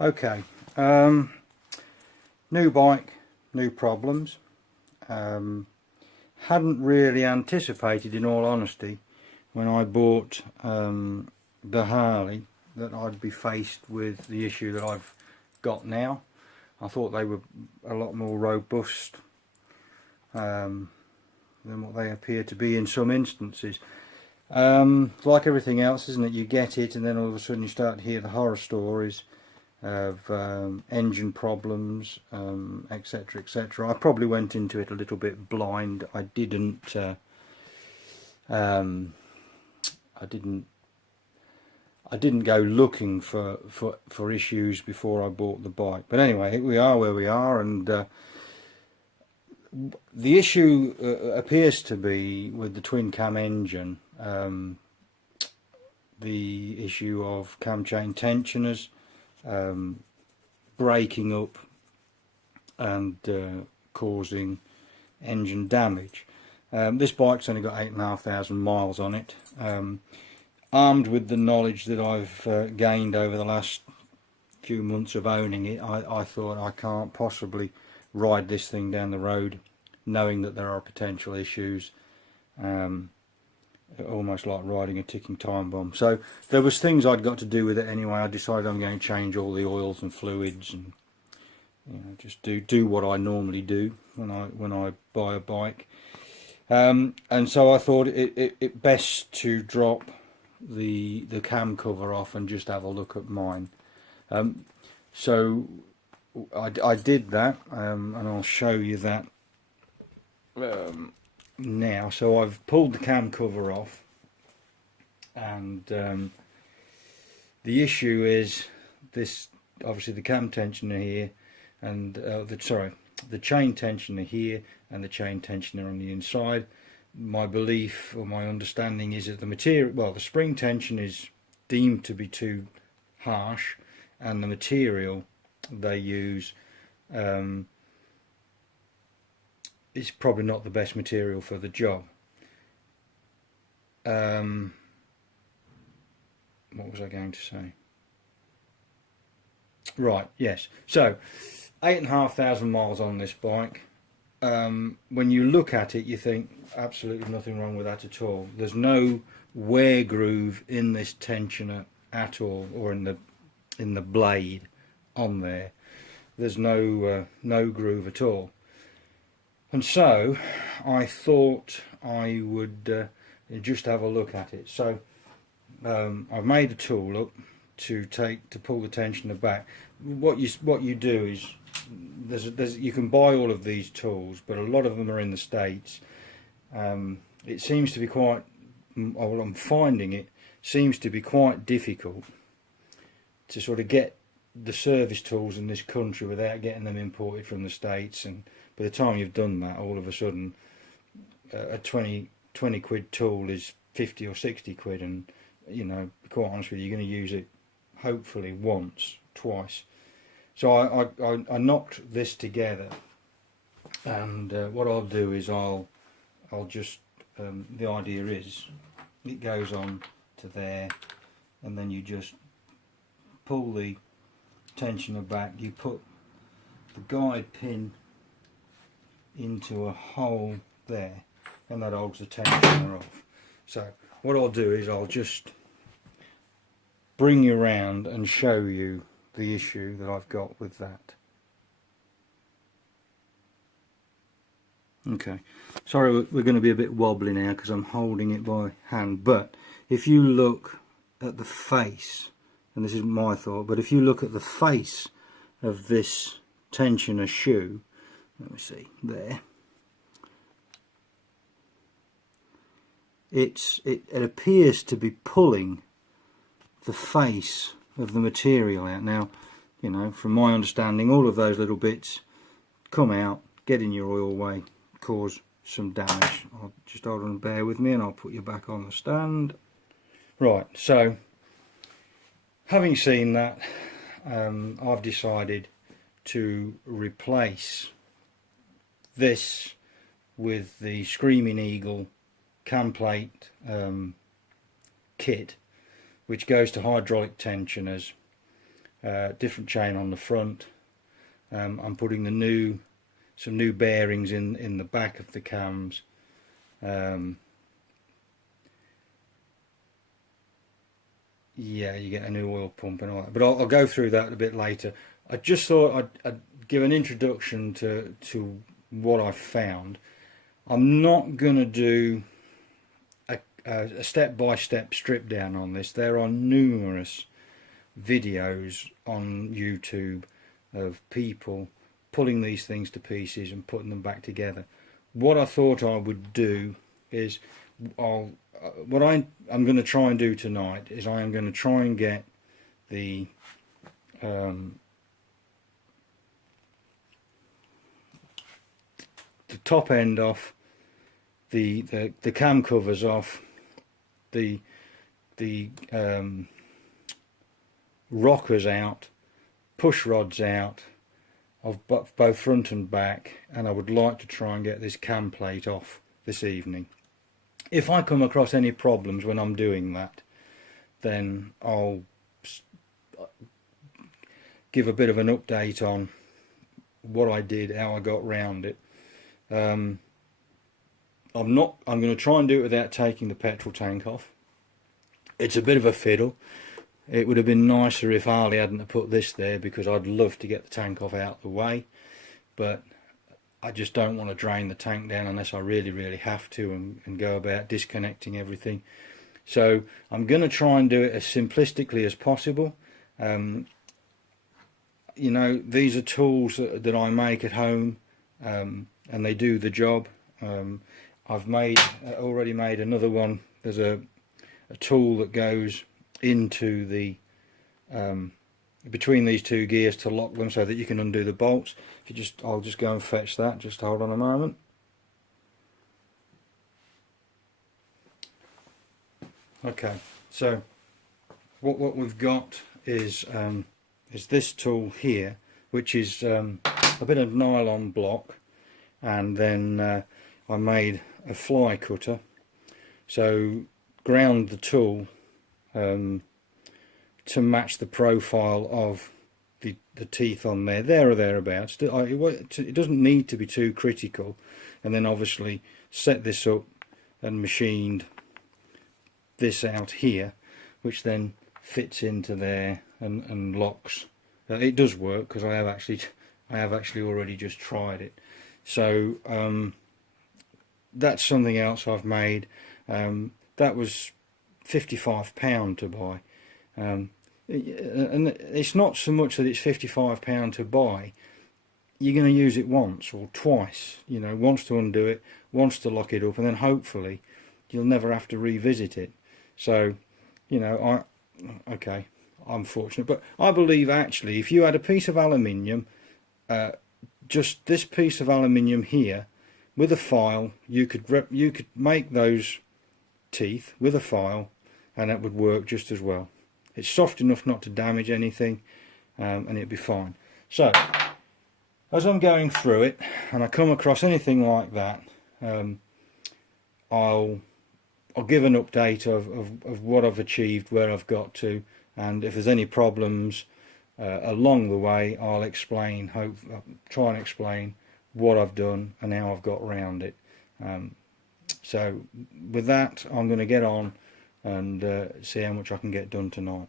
Okay, new bike, new problems. Hadn't really anticipated, in all honesty, when I bought the Harley, that I'd be faced with the issue that I've got now. I thought they were a lot more robust than what they appear to be in some instances. Like everything else, isn't it? You get it and then all of a sudden you start to hear the horror stories of engine problems, etc, etc. I probably went into it a little bit blind. I didn't go looking for issues before I bought the bike. But anyway, we are where we are, and the issue appears to be with the twin cam engine, the issue of cam chain tensioners breaking up and causing engine damage. This bike's only got 8,500 miles on it. Armed with the knowledge that I've gained over the last few months of owning it, I thought I can't possibly ride this thing down the road knowing that there are potential issues. Almost like riding a ticking time bomb. So there was things I'd got to do with it anyway. I decided I'm going to change all the oils and fluids and just do what I normally do when I buy a bike. And so I thought it best to drop the cam cover off and just have a look at mine. So I did that, and I'll show you that now. So I've pulled the cam cover off, and the issue is this: obviously the cam tensioner here, and the chain tensioner here, and the chain tensioner on the inside. My belief or my understanding is that the material, well, the spring tension is deemed to be too harsh, and the material they use is probably not the best material for the job. What was I going to say? Right, yes. So 8,500 miles on this bike. When you look at it, you think absolutely nothing wrong with that at all. There's no wear groove in this tensioner at all, or in the blade on there. There's no groove at all. And so I thought I would just have a look at it. So I've made a tool up to pull the tensioner back. What you do is you can buy all of these tools, but a lot of them are in the States. It seems to be quite, well, I'm finding it seems to be quite difficult to sort of get the service tools in this country without getting them imported from the States. And by the time you've done that, all of a sudden a 20 quid tool is 50 or 60 quid, and quite honest with you, you're going to use it hopefully once, twice. So I knocked this together, and what I'll do is I'll just the idea is it goes on to there, and then you just pull the tensioner back. You put the guide pin into a hole there, and that holds the tensioner off. So what I'll do is I'll just bring you around and show you the issue that I've got with that. Okay, sorry, we're going to be a bit wobbly now because I'm holding it by hand, but if you look at the face, and this is my thought, but if you look at the face of this tensioner shoe, let me see, there, it appears to be pulling the face of the material out. Now, from my understanding, all of those little bits come out, get in your oil way, cause some damage. I'll just hold on and bear with me, and I'll put you back on the stand. Right, so having seen that, I've decided to replace this with the Screamin Eagle cam plate kit, which goes to hydraulic tensioners, different chain on the front. I'm putting some new bearings in the back of the cams. Yeah, you get a new oil pump and all that, but I'll go through that a bit later. I just thought I'd give an introduction to what I've found. I'm not going to do a step-by-step strip down on this. There are numerous videos on YouTube of people pulling these things to pieces and putting them back together. What I thought I would do is, I'm going to try and do tonight is I am going to try and get the top end off, the cam covers off, the rockers out, push rods out of both front and back, and I would like to try and get this cam plate off this evening. If I come across any problems when I'm doing that, then I'll give a bit of an update on what I did, how I got round it. I'm going to try and do it without taking the petrol tank off. It's a bit of a fiddle. It would have been nicer if Harley hadn't put this there, because I'd love to get the tank off out of the way, but I just don't want to drain the tank down unless I really have to, and go about disconnecting everything. So I'm going to try and do it as simplistically as possible. You know, these are tools that I make at home, and they do the job. I've already made another one. There's a tool that goes into the between these two gears to lock them so that you can undo the bolts. I'll just go and fetch that. Just hold on a moment. Okay, so what we've got is this tool here, which is a bit of nylon block, and then I made a fly cutter, so ground the tool to match the profile of the teeth on there or thereabouts. It doesn't need to be too critical, and then obviously set this up and machined this out here, which then fits into there and locks. It does work, because I have actually already just tried it. So that's something else I've made. That was £55 to buy, and it's not so much that it's £55 to buy. You're going to use it once or twice, you know, once to undo it, once to lock it up, and then hopefully you'll never have to revisit it. So, you know, I'm fortunate, but I believe actually if you had a piece of aluminium, just this piece of aluminium here, with a file, you could make those teeth with a file, and that would work just as well. It's soft enough not to damage anything, and it'd be fine. So as I'm going through it and I come across anything like that, I'll give an update of what I've achieved, where I've got to, and if there's any problems along the way, I'll try and explain what I've done and how I've got around it. So with that, I'm going to get on and see how much I can get done tonight.